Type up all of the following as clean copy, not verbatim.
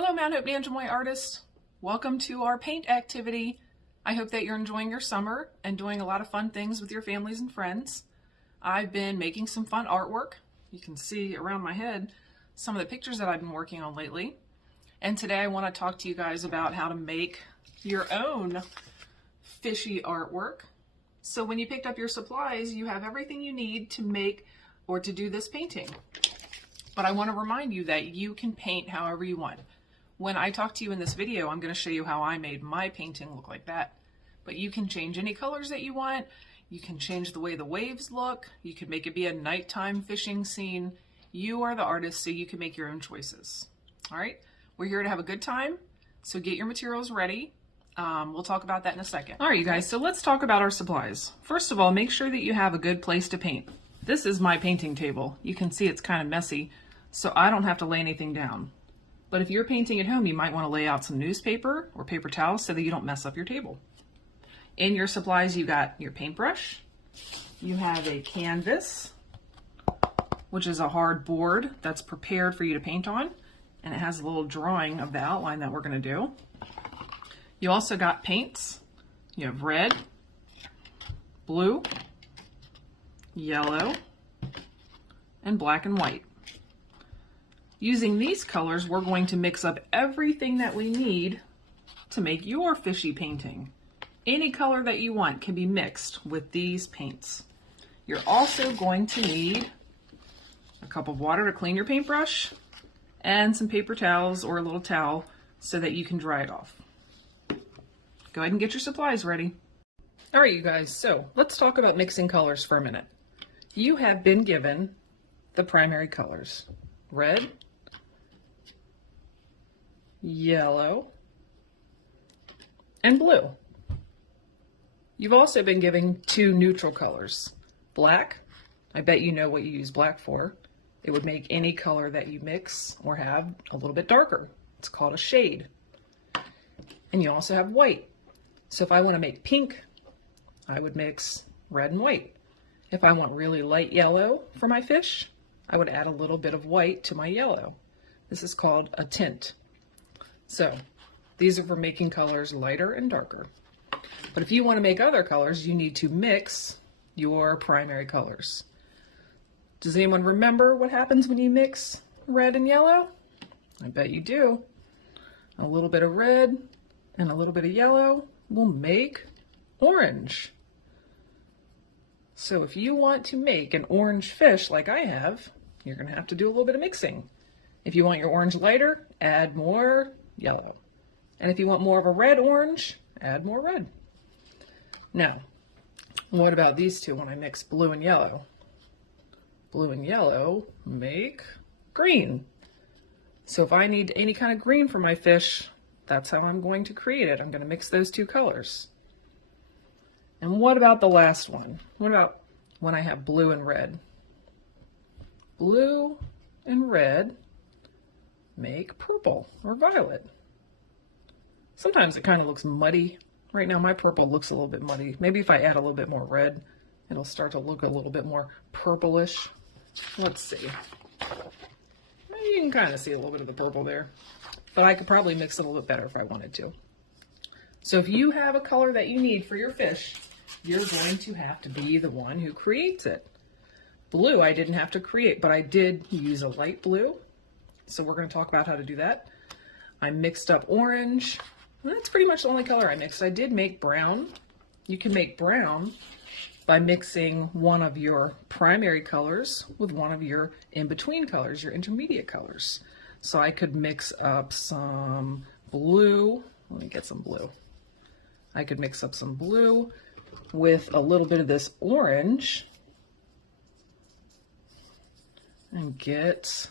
Hello, Mount Hope Nanjemoy artists. Welcome to our paint activity. I hope that you're enjoying your summer and doing a lot of fun things with your families and friends. I've been making some fun artwork. You can see around my head some of the pictures that I've been working on lately. And today I want to talk to you guys about how to make your own fishy artwork. So when you picked up your supplies, you have everything you need to make or to do this painting. But I want to remind you that you can paint however you want. When I talk to you in this video, I'm going to show you how I made my painting look like that. But you can change any colors that you want. You can change the way the waves look. You can make it be a nighttime fishing scene. You are the artist, so you can make your own choices. All right, we're here to have a good time. So get your materials ready. We'll talk about that in a second. All right, you guys, so let's talk about our supplies. First of all, make sure that you have a good place to paint. This is my painting table. You can see it's kind of messy, so I don't have to lay anything down. But if you're painting at home, you might want to lay out some newspaper or paper towels so that you don't mess up your table. In your supplies, you got your paintbrush. You have a canvas, which is a hard board that's prepared for you to paint on. And it has a little drawing of the outline that we're going to do. You also got paints. You have red, blue, yellow, and black and white. Using these colors, we're going to mix up everything that we need to make your fishy painting. Any color that you want can be mixed with these paints. You're also going to need a cup of water to clean your paintbrush and some paper towels or a little towel so that you can dry it off. Go ahead and get your supplies ready. All right, you guys, so let's talk about mixing colors for a minute. You have been given the primary colors: red, yellow, and blue. You've also been given two neutral colors. Black, I bet you know what you use black for. It would make any color that you mix or have a little bit darker. It's called a shade. And you also have white. So if I want to make pink, I would mix red and white. If I want really light yellow for my fish, I would add a little bit of white to my yellow. This is called a tint. So these are for making colors lighter and darker. But if you want to make other colors, you need to mix your primary colors. Does anyone remember what happens when you mix red and yellow? I bet you do. A little bit of red and a little bit of yellow will make orange. So if you want to make an orange fish like I have, you're going to have to do a little bit of mixing. If you want your orange lighter, add more yellow. And if you want more of a red orange, add more red. Now, what about these two when I mix blue and yellow? Blue and yellow make green. So if I need any kind of green for my fish, that's how I'm going to create it. I'm going to mix those two colors. And what about the last one? What about when I have blue and red? Blue and red make purple or violet. Sometimes it kind of looks muddy. Right now my purple looks a little bit muddy. Maybe if I add a little bit more red, it'll start to look a little bit more purplish. Let's see. You can kind of see a little bit of the purple there, but I could probably mix it a little bit better if I wanted to. So if you have a color that you need for your fish, you're going to have to be the one who creates it. Blue I didn't have to create, but I did use a light blue. So we're going to talk about how to do that. I mixed up orange. That's pretty much the only color I mixed. I did make brown. You can make brown by mixing one of your primary colors with one of your in-between colors, your intermediate colors. So I could mix up some blue. Let me get some blue. I could mix up some blue with a little bit of this orange and get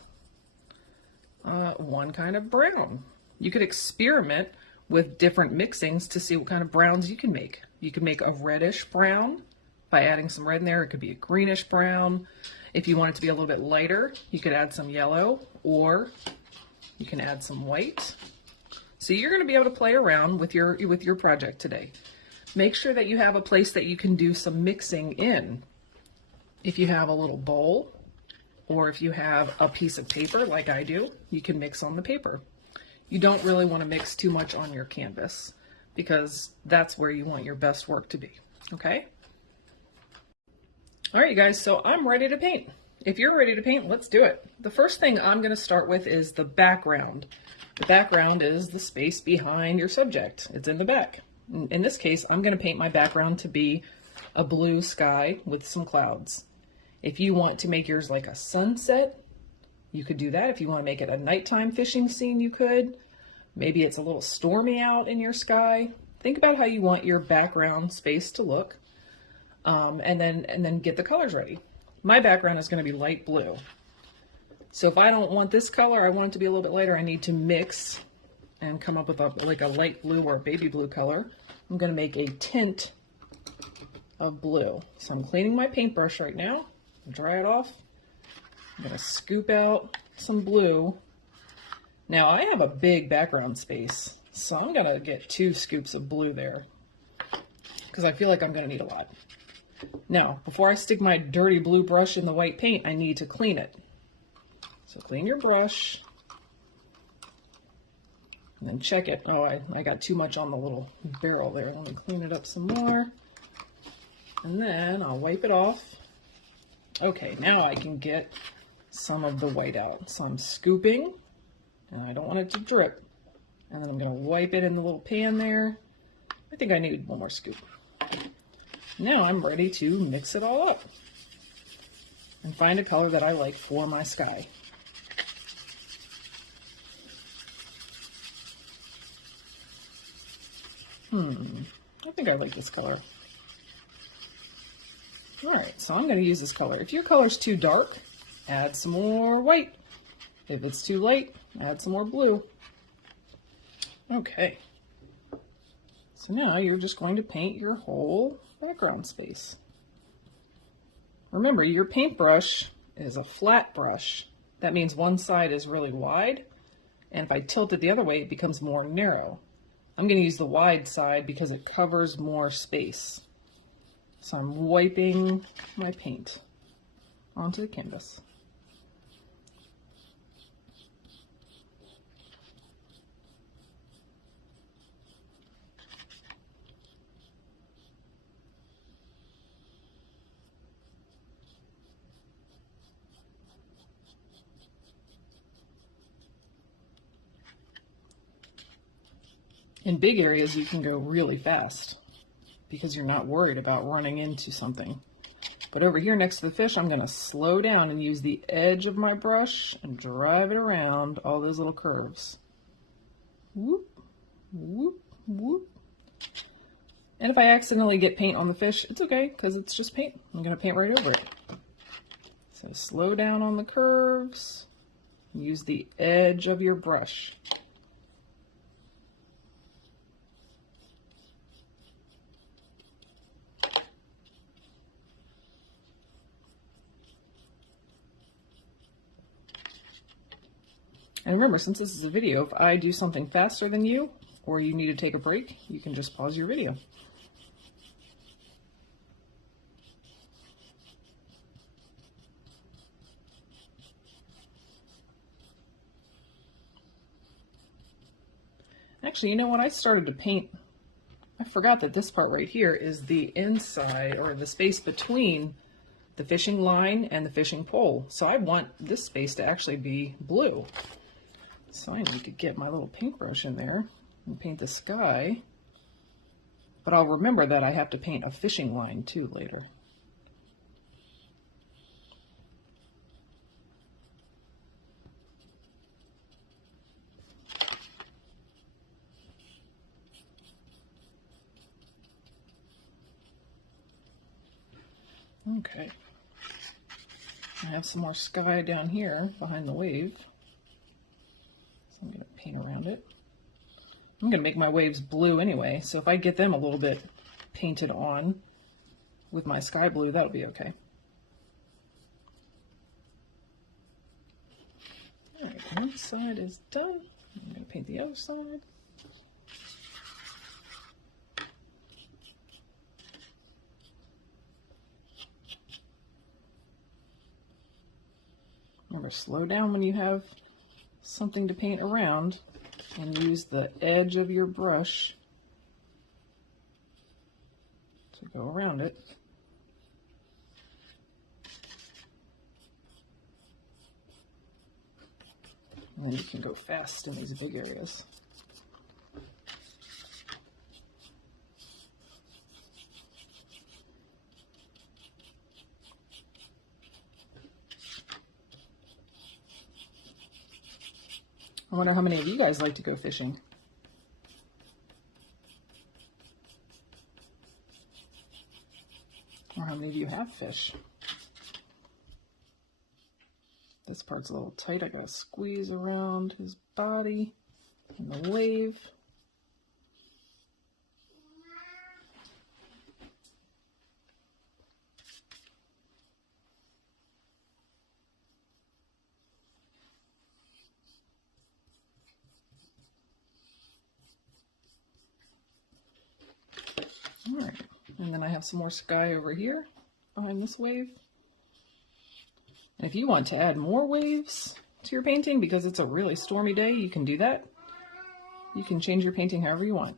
one kind of brown. You could experiment with different mixings to see what kind of browns you can make. You can make a reddish brown by adding some red in there. It could be a greenish brown. If you want it to be a little bit lighter, you could add some yellow, or you can add some white. So you're going to be able to play around with your project today. Make sure that you have a place that you can do some mixing in. If you have a little bowl, or if you have a piece of paper like I do, you can mix on the paper. You don't really want to mix too much on your canvas because that's where you want your best work to be, okay? All right, you guys, so I'm ready to paint. If you're ready to paint, let's do it. The first thing I'm going to start with is the background. The background is the space behind your subject. It's in the back. In this case, I'm going to paint my background to be a blue sky with some clouds. If you want to make yours like a sunset, you could do that. If you want to make it a nighttime fishing scene, you could. Maybe it's a little stormy out in your sky. Think about how you want your background space to look, and then get the colors ready. My background is going to be light blue. So if I don't want this color, I want it to be a little bit lighter, I need to mix and come up with like a light blue or a baby blue color. I'm going to make a tint of blue. So I'm cleaning my paintbrush right now, dry it off. I'm going to scoop out some blue. Now I have a big background space, so I'm going to get 2 scoops of blue there because I feel like I'm going to need a lot. Now, before I stick my dirty blue brush in the white paint, I need to clean it. So clean your brush and then check it. Oh, I got too much on the little barrel there. Let me clean it up some more. And then I'll wipe it off. Okay, now I can get some of the white out. So I'm scooping, and I don't want it to drip. And then I'm going to wipe it in the little pan there. I think I need one more scoop. Now I'm ready to mix it all up and find a color that I like for my sky. I think I like this color. All right, so I'm going to use this color. If your color's too dark, add some more white. If it's too light, add some more blue. Okay. So now you're just going to paint your whole background space. Remember, your paintbrush is a flat brush. That means one side is really wide, and if I tilt it the other way, it becomes more narrow. I'm going to use the wide side because it covers more space. So I'm wiping my paint onto the canvas. In big areas, you can go really fast because you're not worried about running into something. But over here next to the fish, I'm going to slow down and use the edge of my brush and drive it around all those little curves. Whoop, whoop, whoop. And if I accidentally get paint on the fish, it's okay because it's just paint. I'm going to paint right over it. So slow down on the curves. Use the edge of your brush. And remember, since this is a video, if I do something faster than you, or you need to take a break, you can just pause your video. Actually, you know, when I started to paint, I forgot that this part right here is the inside, or the space between the fishing line and the fishing pole. So I want this space to actually be blue. So I need to get my little paintbrush in there and paint the sky. But I'll remember that I have to paint a fishing line too later. Okay. I have some more sky down here behind the wave. So I'm going to paint around it. I'm going to make my waves blue anyway, so if I get them a little bit painted on with my sky blue, that'll be okay. All right, one side is done. I'm going to paint the other side. Remember, slow down when you have something to paint around. and use the edge of your brush to go around it. And you can go fast in these big areas. I wonder how many of you guys like to go fishing. Or how many of you have fish. This part's a little tight. I gotta squeeze around his body and the wave. All right, and then I have some more sky over here behind this wave. And if you want to add more waves to your painting because it's a really stormy day, you can do that. You can change your painting however you want.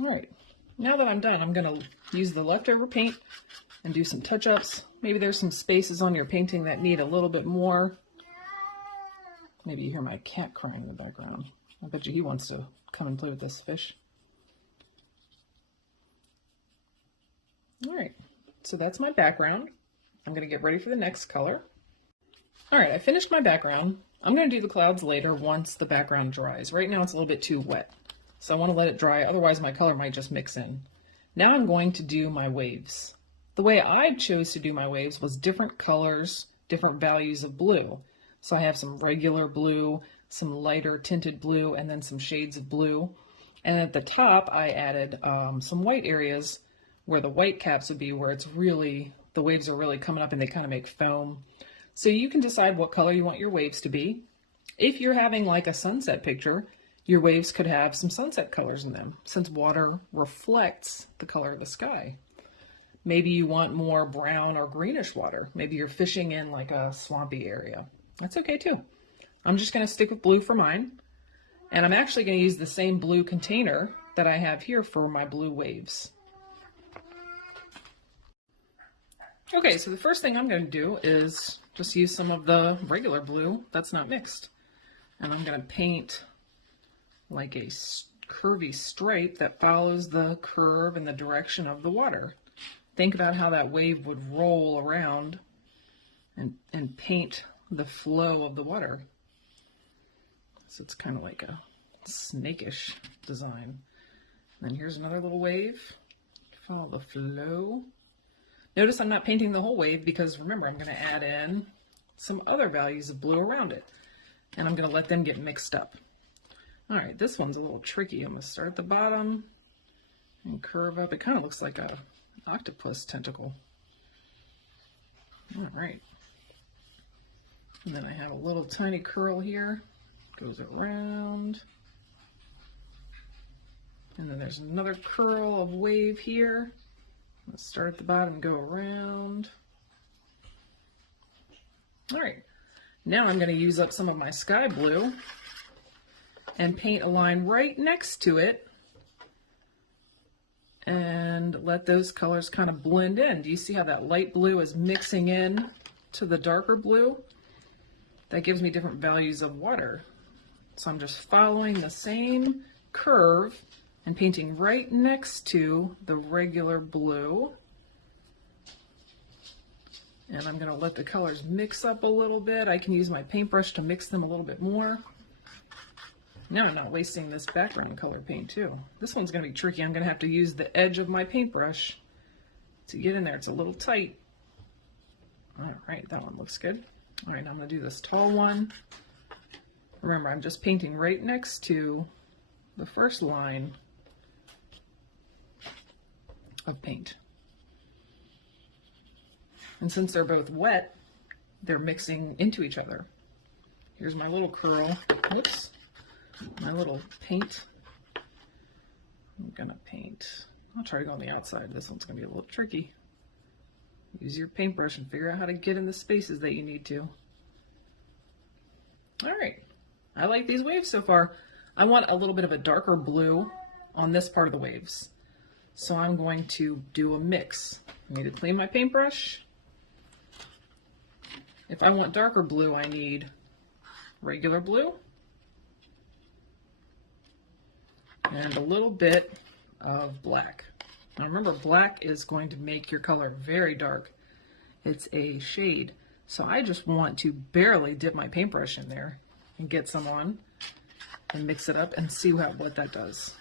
All right, now that I'm done, I'm gonna use the leftover paint and do some touch-ups. Maybe there's some spaces on your painting that need a little bit more. Maybe you hear my cat crying in the background. I bet you he wants to come and play with this fish. All right, so that's my background. I'm gonna get ready for the next color. All right, I finished my background. I'm gonna do the clouds later once the background dries. Right now it's a little bit too wet, so I wanna let it dry, otherwise my color might just mix in. Now I'm going to do my waves. The way I chose to do my waves was different colors, different values of blue. So I have some regular blue, some lighter tinted blue, and then some shades of blue. And at the top, I added some white areas where the white caps would be, where it's really, the waves are really coming up and they kind of make foam. So you can decide what color you want your waves to be. If you're having like a sunset picture, your waves could have some sunset colors in them, since water reflects the color of the sky. Maybe you want more brown or greenish water. Maybe you're fishing in like a swampy area. That's okay too. I'm just gonna stick with blue for mine. And I'm actually gonna use the same blue container that I have here for my blue waves. Okay, so the first thing I'm going to do is just use some of the regular blue that's not mixed. And I'm going to paint like a curvy stripe that follows the curve and the direction of the water. Think about how that wave would roll around and paint the flow of the water. So it's kind of like a snakish design. And then here's another little wave. Follow the flow. Notice I'm not painting the whole wave because remember, I'm going to add in some other values of blue around it. And I'm going to let them get mixed up. All right, this one's a little tricky. I'm going to start at the bottom and curve up. It kind of looks like an octopus tentacle. All right. And then I have a little tiny curl here. Goes around. And then there's another curl of wave here. Let's start at the bottom and go around. All right, now I'm going to use up some of my sky blue and paint a line right next to it and let those colors kind of blend in. Do you see how that light blue is mixing in to the darker blue? That gives me different values of water. So I'm just following the same curve and painting right next to the regular blue. And I'm going to let the colors mix up a little bit. I can use my paintbrush to mix them a little bit more. Now I'm not wasting this background color paint too. This one's going to be tricky. I'm going to have to use the edge of my paintbrush to get in there. It's a little tight. All right, that one looks good. All right, now I'm going to do this tall one. Remember, I'm just painting right next to the first line of paint. And since they're both wet, they're mixing into each other. Here's my little curl. Whoops. My little paint. I'm gonna paint. I'll try to go on the outside. This one's gonna be a little tricky. Use your paintbrush and figure out how to get in the spaces that you need to. All right. I like these waves so far. I want a little bit of a darker blue on this part of the waves. So I'm going to do a mix. I need to clean my paintbrush. If I want darker blue, I need regular blue and a little bit of black. Now remember, black is going to make your color very dark. It's a shade. So I just want to barely dip my paintbrush in there and get some on and mix it up and see what that does.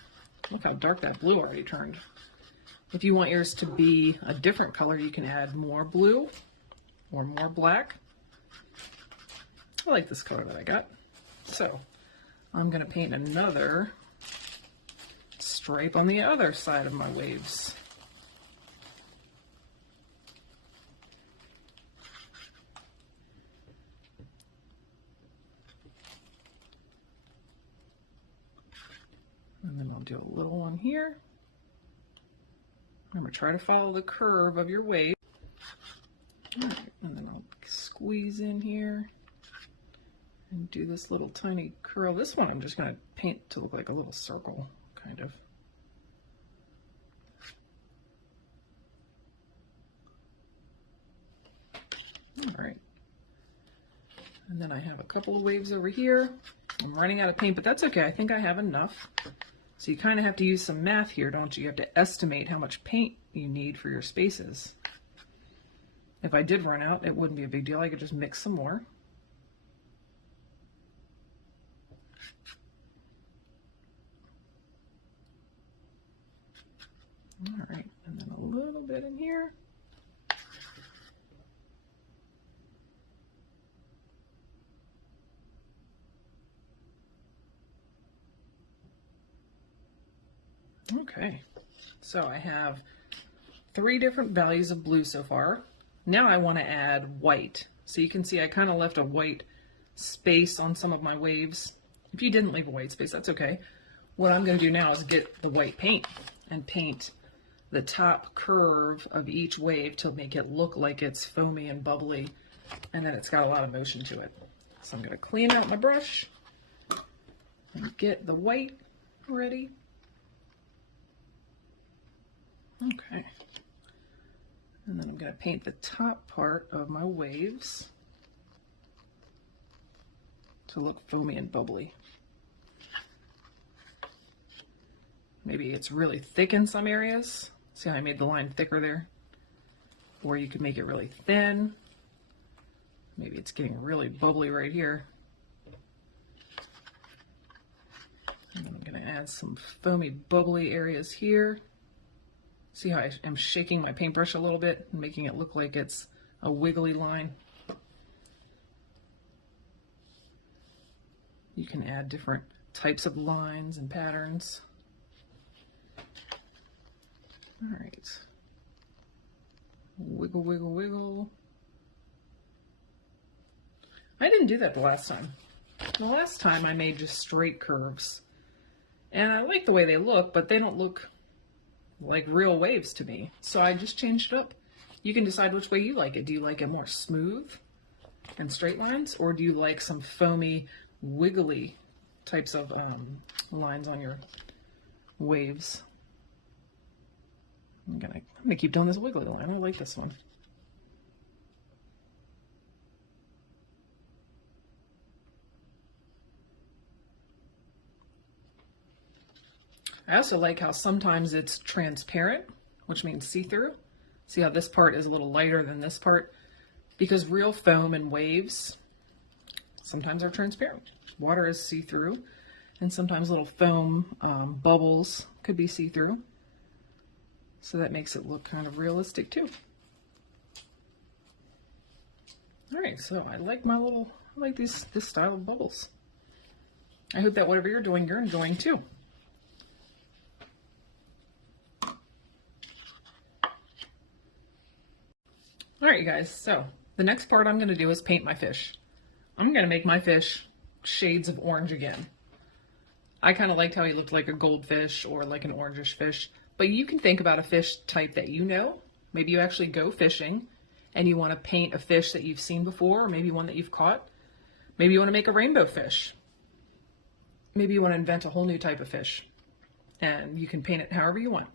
Look how dark that blue already turned. If you want yours to be a different color, you can add more blue or more black. I like this color that I got. So I'm going to paint another stripe on the other side of my waves. And then I'll do a little one here. Remember, try to follow the curve of your wave. All right, and then I'll squeeze in here and do this little tiny curl. This one I'm just going to paint to look like a little circle, kind of. All right. And then I have a couple of waves over here. I'm running out of paint, but that's okay. I think I have enough. So you kind of have to use some math here, don't you? You have to estimate how much paint you need for your spaces. If I did run out, it wouldn't be a big deal. I could just mix some more. All right, and then a little bit in here. Okay, so I have 3 different values of blue so far. Now I want to add white. So you can see I kind of left a white space on some of my waves. If you didn't leave a white space, that's okay. What I'm going to do now is get the white paint and paint the top curve of each wave to make it look like it's foamy and bubbly, and then it's got a lot of motion to it. So I'm going to clean out my brush and get the white ready. Okay, and then I'm going to paint the top part of my waves to look foamy and bubbly. Maybe it's really thick in some areas. See how I made the line thicker there? Or you could make it really thin. Maybe it's getting really bubbly right here. And I'm going to add some foamy, bubbly areas here. See how I am shaking my paintbrush a little bit and making it look like it's a wiggly line. You can add different types of lines and patterns. All right. Wiggle, wiggle, wiggle. I didn't do that the last time. The last time I made just straight curves. And I like the way they look, but they don't look like real waves to me. So I just changed it up. You can decide which way you like it. Do you like it more smooth and straight lines, or do you like some foamy, wiggly types of lines on your waves? I'm gonna keep doing this wiggly line. I like this one. I also like how sometimes it's transparent, which means see-through. See how this part is a little lighter than this part? Because real foam and waves sometimes are transparent. Water is see-through, and sometimes little foam bubbles could be see-through. So that makes it look kind of realistic too. All right, so I like this style of bubbles. I hope that whatever you're doing, you're enjoying too. All right, you guys, so the next part I'm going to do is paint my fish. I'm going to make my fish shades of orange again. I kind of liked how he looked like a goldfish or like an orangish fish, but you can think about a fish type that you know. Maybe you actually go fishing and you want to paint a fish that you've seen before, or maybe one that you've caught. Maybe you want to make a rainbow fish. maybe you want to invent a whole new type of fish and you can paint it however you want.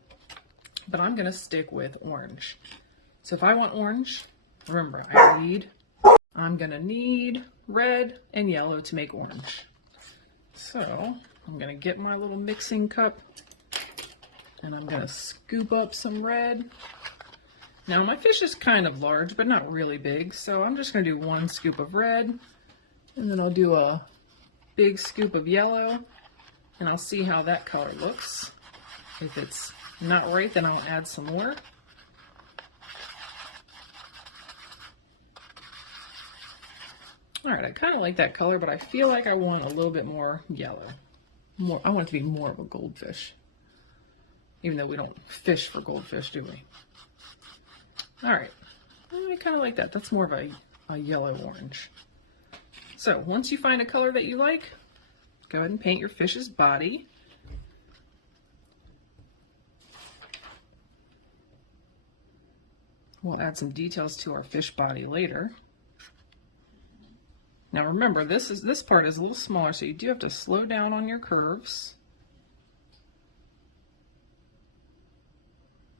But I'm going to stick with orange. So if I want orange, remember I'm going to need red and yellow to make orange. So I'm going to get my little mixing cup and I'm going to scoop up some red. Now my fish is kind of large, but not really big. So I'm just going to do 1 scoop of red and then I'll do a big scoop of yellow and I'll see how that color looks. If it's not right, then I'll add some more. All right, I kind of like that color, but I feel like I want a little bit more yellow. I want it to be more of a goldfish, even though we don't fish for goldfish, do we? All right, I kind of like that. That's more of a yellow orange. So once you find a color that you like, go ahead and paint your fish's body. We'll add some details to our fish body later. Now remember, this part is a little smaller, so you do have to slow down on your curves.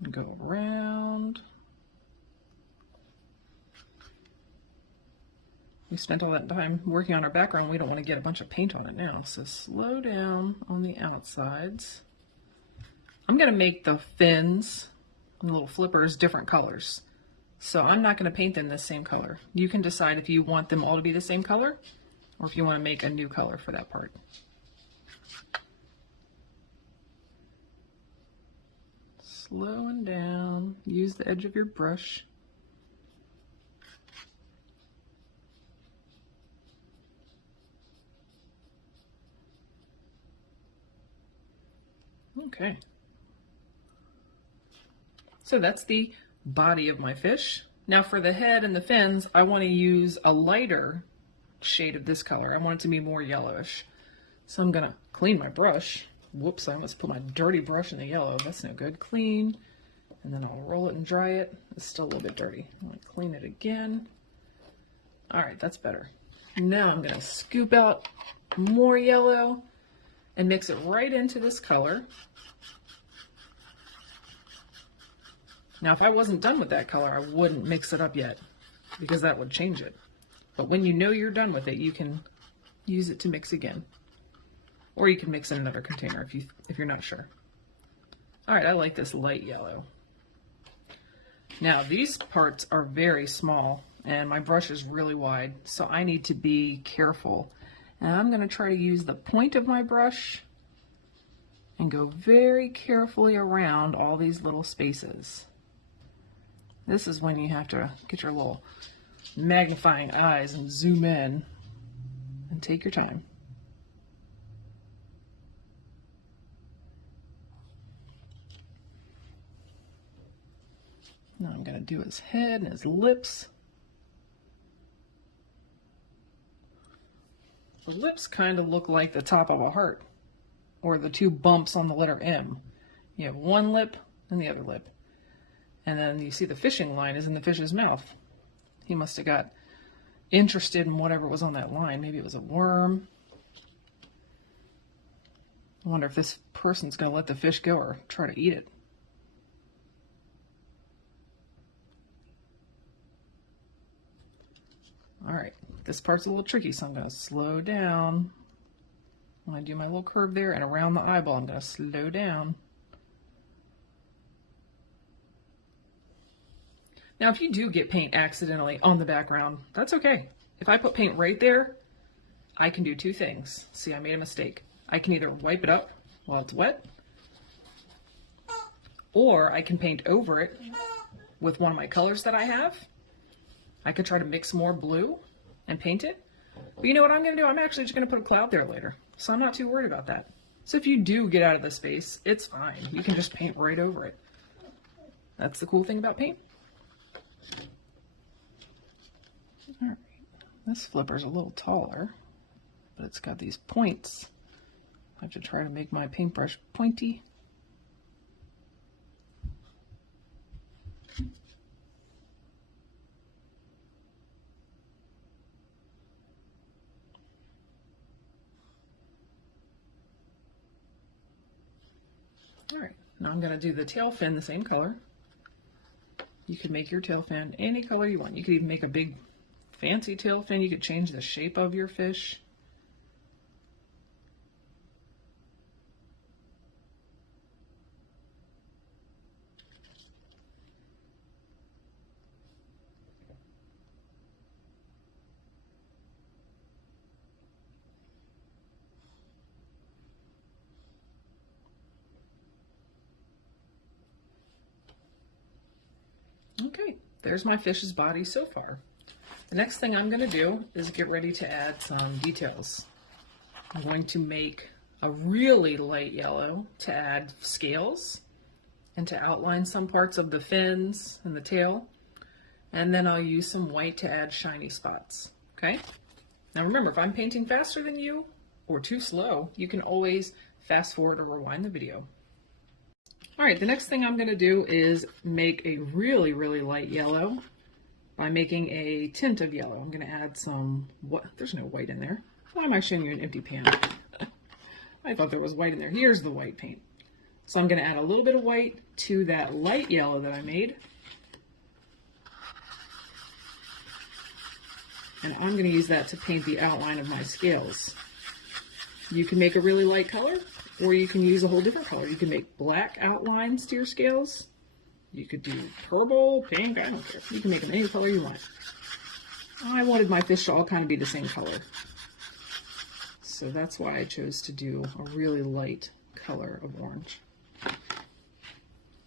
And go around. We spent all that time working on our background. We don't want to get a bunch of paint on it now, so slow down on the outsides. I'm going to make the fins and the little flippers different colors. So I'm not going to paint them the same color. You can decide if you want them all to be the same color or if you want to make a new color for that part. Slowing down, use the edge of your brush. Okay. So that's the body of my fish. Now for the head and the fins, I want to use a lighter shade of this color. I want it to be more yellowish. So I'm going to clean my brush. Whoops, I almost put my dirty brush in the yellow. That's no good. Clean. And then I'll roll it and dry it. It's still a little bit dirty. I'm going to clean it again. All right, that's better. Now I'm going to scoop out more yellow and mix it right into this color. Now, if I wasn't done with that color, I wouldn't mix it up yet because that would change it. But when you know you're done with it, you can use it to mix again. Or you can mix in another container if you're not sure. All right, I like this light yellow. Now, these parts are very small and my brush is really wide, so I need to be careful. And I'm going to try to use the point of my brush and go very carefully around all these little spaces. This is when you have to get your little magnifying eyes and zoom in and take your time. Now I'm going to do his head and his lips. The lips kind of look like the top of a heart, or the 2 bumps on the letter M. You have one lip and the other lip. And then you see the fishing line is in the fish's mouth. He must have got interested in whatever was on that line. Maybe it was a worm. I wonder if this person's going to let the fish go or try to eat it. All right, this part's a little tricky, so I'm going to slow down. When I do my little curve there and around the eyeball, I'm going to slow down. Now, if you do get paint accidentally on the background, that's okay. If I put paint right there, I can do 2 things. See, I made a mistake. I can either wipe it up while it's wet, or I can paint over it with one of my colors that I have. I could try to mix more blue and paint it. But you know what I'm going to do? I'm actually just going to put a cloud there later. So I'm not too worried about that. So if you do get out of the space, it's fine. You can just paint right over it. That's the cool thing about paint. All right. This flipper's a little taller, but it's got these points. I have to try to make my paintbrush pointy. All right, now I'm going to do the tail fin the same color. You can make your tail fin any color you want. You could even make a big fancy tail fin. You could change the shape of your fish. Okay, there's my fish's body so far. The next thing I'm going to do is get ready to add some details. I'm going to make a really light yellow to add scales and to outline some parts of the fins and the tail. And then I'll use some white to add shiny spots. Okay? Now remember, if I'm painting faster than you or too slow, you can always fast forward or rewind the video. All right, the next thing I'm going to do is make a really, really light yellow by making a tint of yellow. I'm going to add some, there's no white in there. Why am I showing you an empty pan? I thought there was white in there. Here's the white paint. So I'm going to add a little bit of white to that light yellow that I made. And I'm going to use that to paint the outline of my scales. You can make a really light color, or you can use a whole different color. You can make black outlines to your scales. You could do purple, pink, I don't care. You can make them any color you want. I wanted my fish to all kind of be the same color. So that's why I chose to do a really light color of orange.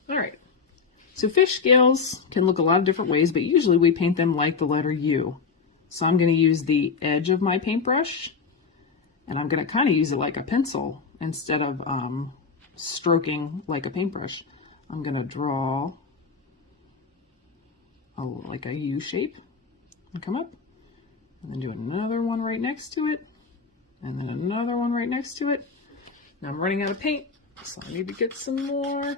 All right. So fish scales can look a lot of different ways, but usually we paint them like the letter U. So I'm going to use the edge of my paintbrush, and I'm going to kind of use it like a pencil instead of stroking like a paintbrush. I'm going to draw like a U shape and come up, and then do another one right next to it, and then another one right next to it. Now I'm running out of paint, so I need to get some more.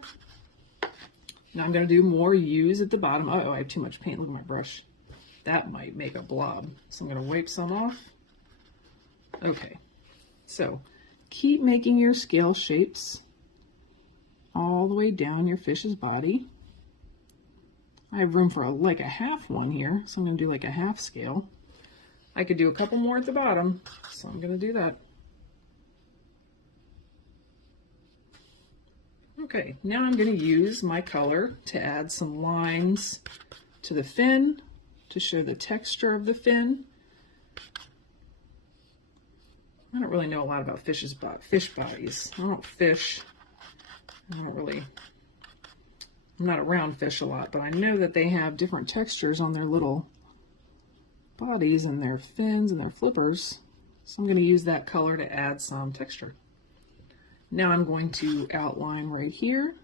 Now I'm going to do more U's at the bottom. Uh-oh, I have too much paint. Look at my brush. That might make a blob. So I'm going to wipe some off. Okay, so keep making your scale shapes all the way down your fish's body. I have room for like a half one here, so I'm going to do like a half scale. I could do a couple more at the bottom, so I'm going to do that. Okay, now I'm going to use my color to add some lines to the fin to show the texture of the fin. I don't really know a lot about fish bodies. I don't fish. I'm not around fish a lot, but I know that they have different textures on their little bodies and their fins and their flippers. So I'm going to use that color to add some texture. Now I'm going to outline right here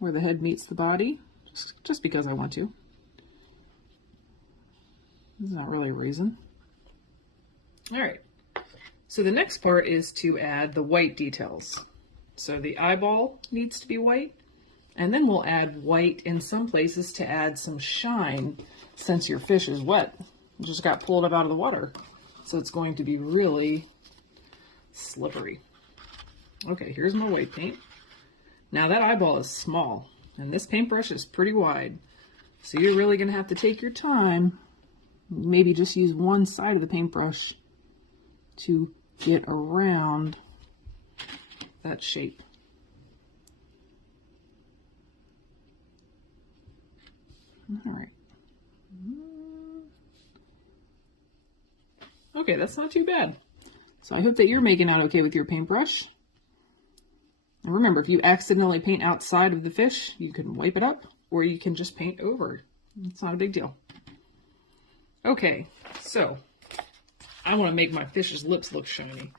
where the head meets the body, just because I want to. There's not really a reason. All right. So the next part is to add the white details. So the eyeball needs to be white, and then we'll add white in some places to add some shine since your fish is wet. It just got pulled up out of the water. So it's going to be really slippery. Okay, here's my white paint. Now that eyeball is small, and this paintbrush is pretty wide. So you're really gonna have to take your time, maybe just use one side of the paintbrush to get around that shape. All right. Okay, that's not too bad. So I hope that you're making out okay with your paintbrush. And remember, if you accidentally paint outside of the fish, you can wipe it up, or you can just paint over. It's not a big deal. Okay, so I want to make my fish's lips look shiny.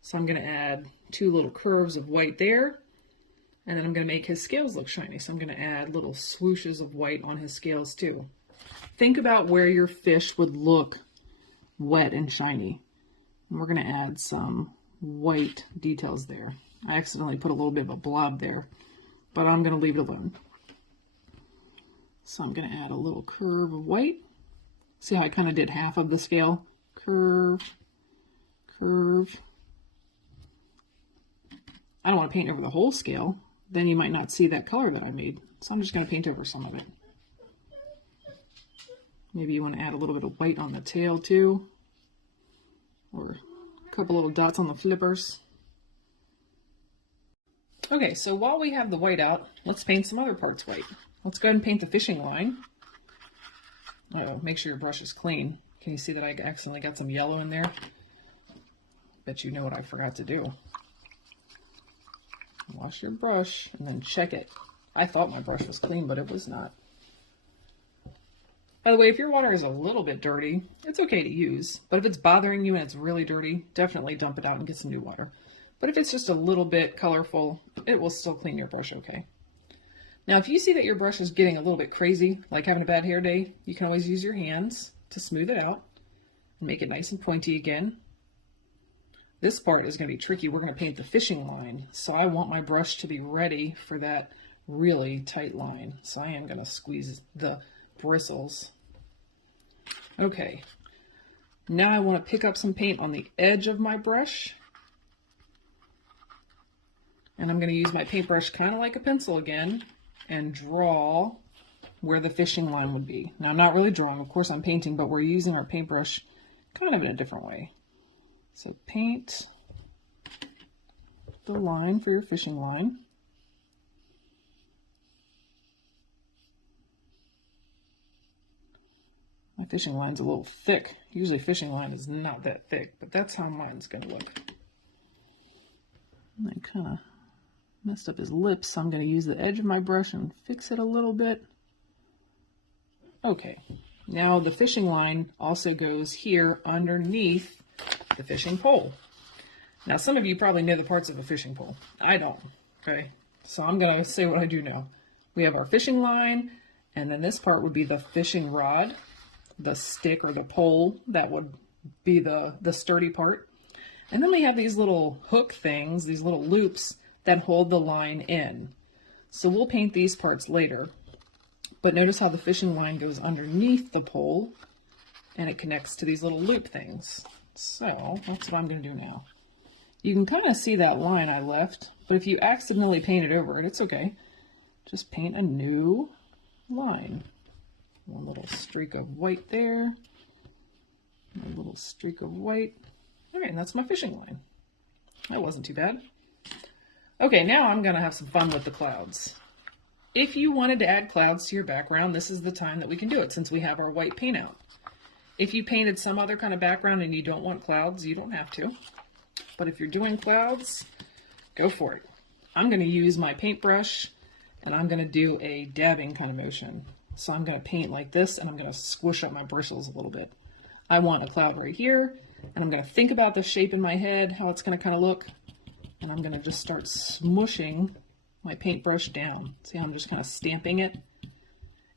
So I'm going to add 2 little curves of white there, and then I'm going to make his scales look shiny. So I'm going to add little swooshes of white on his scales too. Think about where your fish would look wet and shiny. And we're going to add some white details there. I accidentally put a little bit of a blob there, but I'm going to leave it alone. So I'm going to add a little curve of white. See how I kind of did half of the scale? Curve, curve. I don't want to paint over the whole scale. then you might not see that color that I made. So I'm just going to paint over some of it. Maybe you want to add a little bit of white on the tail too, or a couple little dots on the flippers. Okay, so while we have the white out, let's paint some other parts white. Let's go ahead and paint the fishing line. Oh, make sure your brush is clean. Can you see that I accidentally got some yellow in there? Bet you know what I forgot to do. Wash your brush and then check it. I thought my brush was clean, but it was not. By the way, if your water is a little bit dirty, it's okay to use. But if it's bothering you and it's really dirty, definitely dump it out and get some new water. But if it's just a little bit colorful, it will still clean your brush okay. Now, if you see that your brush is getting a little bit crazy, like having a bad hair day, you can always use your hands to smooth it out and make it nice and pointy again. This part is going to be tricky. We're going to paint the fishing line. So I want my brush to be ready for that really tight line. So I am going to squeeze the bristles. Okay. Now I want to pick up some paint on the edge of my brush. And I'm going to use my paintbrush kind of like a pencil again and draw where the fishing line would be. Now I'm not really drawing, of course I'm painting, but we're using our paintbrush kind of in a different way. So paint the line for your fishing line. My fishing line's a little thick. Usually fishing line is not that thick, but that's how mine's going to look. And I kind of messed up his lips, so I'm going to use the edge of my brush and fix it a little bit. Okay, now the fishing line also goes here underneath the fishing pole. Now some of you probably know the parts of a fishing pole. I don't, okay? So I'm going to say what I do know. We have our fishing line, and then this part would be the fishing rod, the stick or the pole, that would be the sturdy part. And then we have these little hook things, these little loops that hold the line in. So we'll paint these parts later. But notice how the fishing line goes underneath the pole and it connects to these little loop things. So that's what I'm going to do now. You can kind of see that line I left, but if you accidentally paint it over it, it's okay. Just paint a new line. One little streak of white there. A little streak of white. All right, and that's my fishing line. That wasn't too bad. Okay, now I'm going to have some fun with the clouds. If you wanted to add clouds to your background, this is the time that we can do it since we have our white paint out. If you painted some other kind of background and you don't want clouds, you don't have to. But if you're doing clouds, go for it. I'm going to use my paintbrush and I'm going to do a dabbing kind of motion. So I'm going to paint like this and I'm going to squish up my bristles a little bit. I want a cloud right here and I'm going to think about the shape in my head, how it's going to kind of look. And I'm going to just start smushing my paintbrush down. See how I'm just kind of stamping it?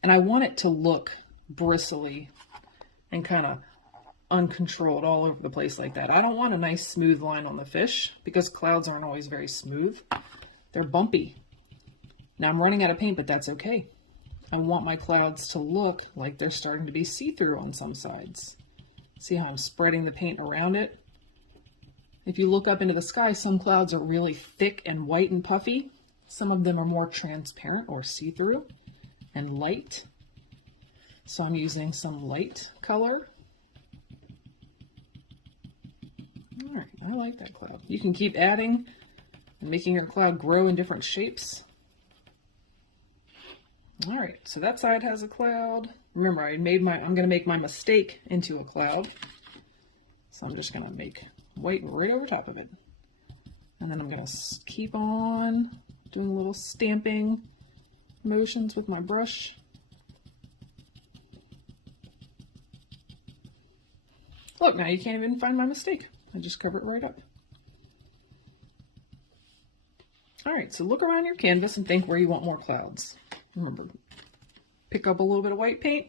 And I want it to look bristly and kind of uncontrolled all over the place like that. I don't want a nice smooth line on the fish because clouds aren't always very smooth. They're bumpy. Now I'm running out of paint, but that's okay. I want my clouds to look like they're starting to be see-through on some sides. See how I'm spreading the paint around it? If you look up into the sky, some clouds are really thick and white and puffy. Some of them are more transparent or see-through and light. So I'm using some light color. All right, I like that cloud. You can keep adding and making your cloud grow in different shapes. All right, so that side has a cloud. Remember, I'm going to make my mistake into a cloud. So I'm just going to make white right over top of it. And then I'm going to keep on doing little stamping motions with my brush. Look, now you can't even find my mistake. I just cover it right up. All right, so look around your canvas and think where you want more clouds. Remember, pick up a little bit of white paint,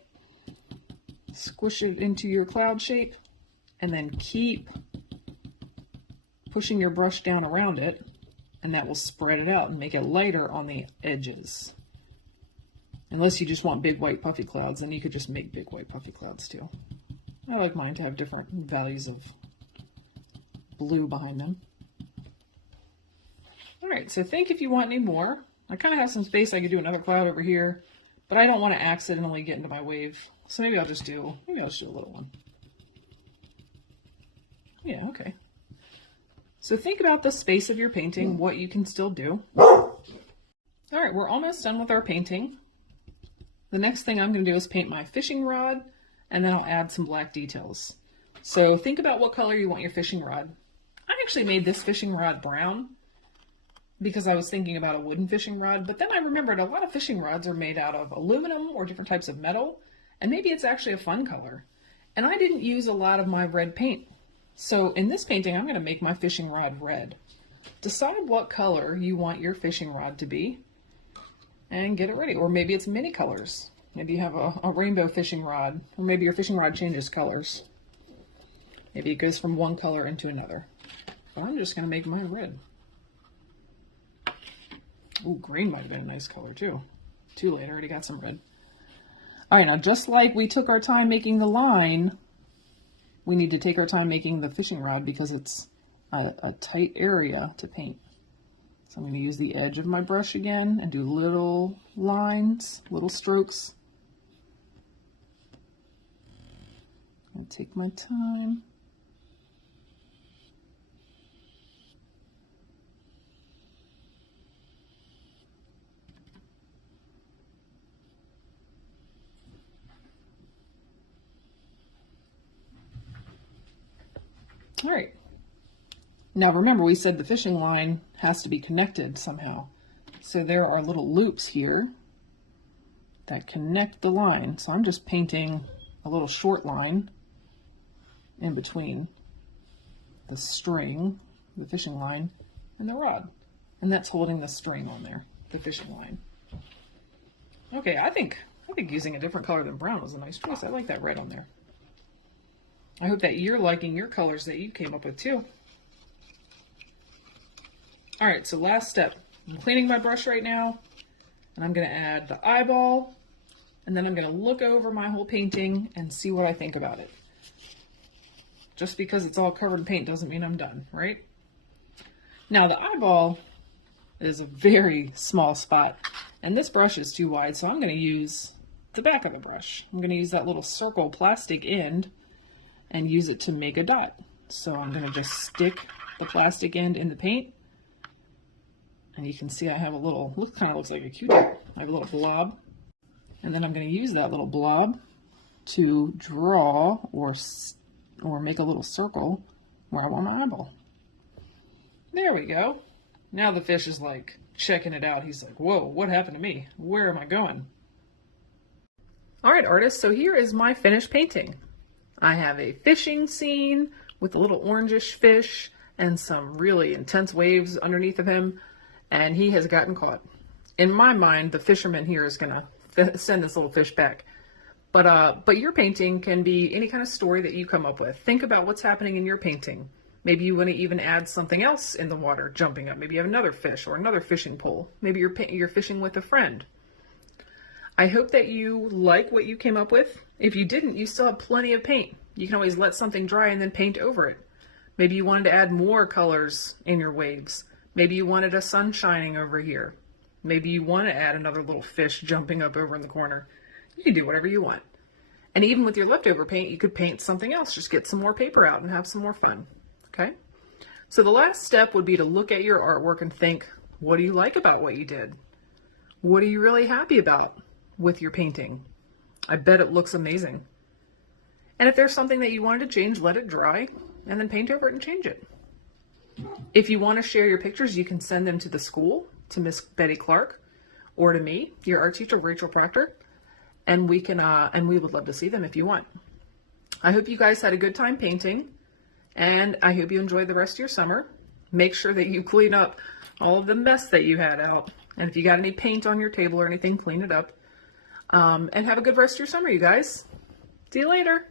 squish it into your cloud shape, and then keep pushing your brush down around it, and that will spread it out and make it lighter on the edges. Unless you just want big white puffy clouds, then you could just make big white puffy clouds too. I like mine to have different values of blue behind them. All right, so think if you want any more. I kind of have some space. I could do another cloud over here, but I don't want to accidentally get into my wave. So maybe I'll just do a little one. Yeah, okay. So think about the space of your painting, what you can still do. All right, we're almost done with our painting. The next thing I'm going to do is paint my fishing rod, and then I'll add some black details. So think about what color you want your fishing rod. I actually made this fishing rod brown because I was thinking about a wooden fishing rod, but then I remembered a lot of fishing rods are made out of aluminum or different types of metal, and maybe it's actually a fun color. And I didn't use a lot of my red paint. So in this painting, I'm going to make my fishing rod red. Decide what color you want your fishing rod to be and get it ready. Or maybe it's many colors. Maybe you have a rainbow fishing rod, or maybe your fishing rod changes colors. Maybe it goes from one color into another. But I'm just going to make mine red. Ooh, green might have been a nice color too. Too late, I already got some red. All right, now just like we took our time making the line, we need to take our time making the fishing rod because it's a tight area to paint. So I'm going to use the edge of my brush again and do little lines, little strokes. I'll take my time. All right. Now remember, we said the fishing line has to be connected somehow. So there are little loops here that connect the line. So I'm just painting a little short line in between the string, the fishing line, and the rod. And that's holding the string on there, the fishing line. Okay, I think using a different color than brown was a nice choice. I like that red on there. I hope that you're liking your colors that you came up with too. All right, so last step. I'm cleaning my brush right now, and I'm going to add the eyeball, and then I'm going to look over my whole painting and see what I think about it. Just because it's all covered in paint doesn't mean I'm done, right? Now the eyeball is a very small spot, and this brush is too wide, so I'm going to use the back of the brush. I'm going to use that little circle plastic end and use it to make a dot. So I'm going to just stick the plastic end in the paint. And you can see I have a little, kind of looks like a Q-tip. I have a little blob. And then I'm going to use that little blob to draw or make a little circle where I want my eyeball. There we go. Now the fish is like checking it out. He's like, whoa, what happened to me? Where am I going? All right, artists, so here is my finished painting. I have a fishing scene with a little orangish fish and some really intense waves underneath of him, and he has gotten caught. In my mind, the fisherman here is going to send this little fish back. But your painting can be any kind of story that you come up with. Think about what's happening in your painting. Maybe you want to even add something else in the water jumping up. Maybe you have another fish or another fishing pole. Maybe you're fishing with a friend. I hope that you like what you came up with. If you didn't, you still have plenty of paint. You can always let something dry and then paint over it. Maybe you wanted to add more colors in your waves. Maybe you wanted a sun shining over here. Maybe you want to add another little fish jumping up over in the corner. You can do whatever you want. And even with your leftover paint, you could paint something else. Just get some more paper out and have some more fun. Okay? So the last step would be to look at your artwork and think, what do you like about what you did? What are you really happy about with your painting? I bet it looks amazing. And if there's something that you wanted to change, let it dry and then paint over it and change it. If you want to share your pictures, you can send them to the school, to Miss Betty Clark, or to me, your art teacher, Rachel Proctor, and we would love to see them if you want. I hope you guys had a good time painting, and I hope you enjoyed the rest of your summer. Make sure that you clean up all of the mess that you had out, and if you got any paint on your table or anything, clean it up. And have a good rest of your summer, you guys. See you later.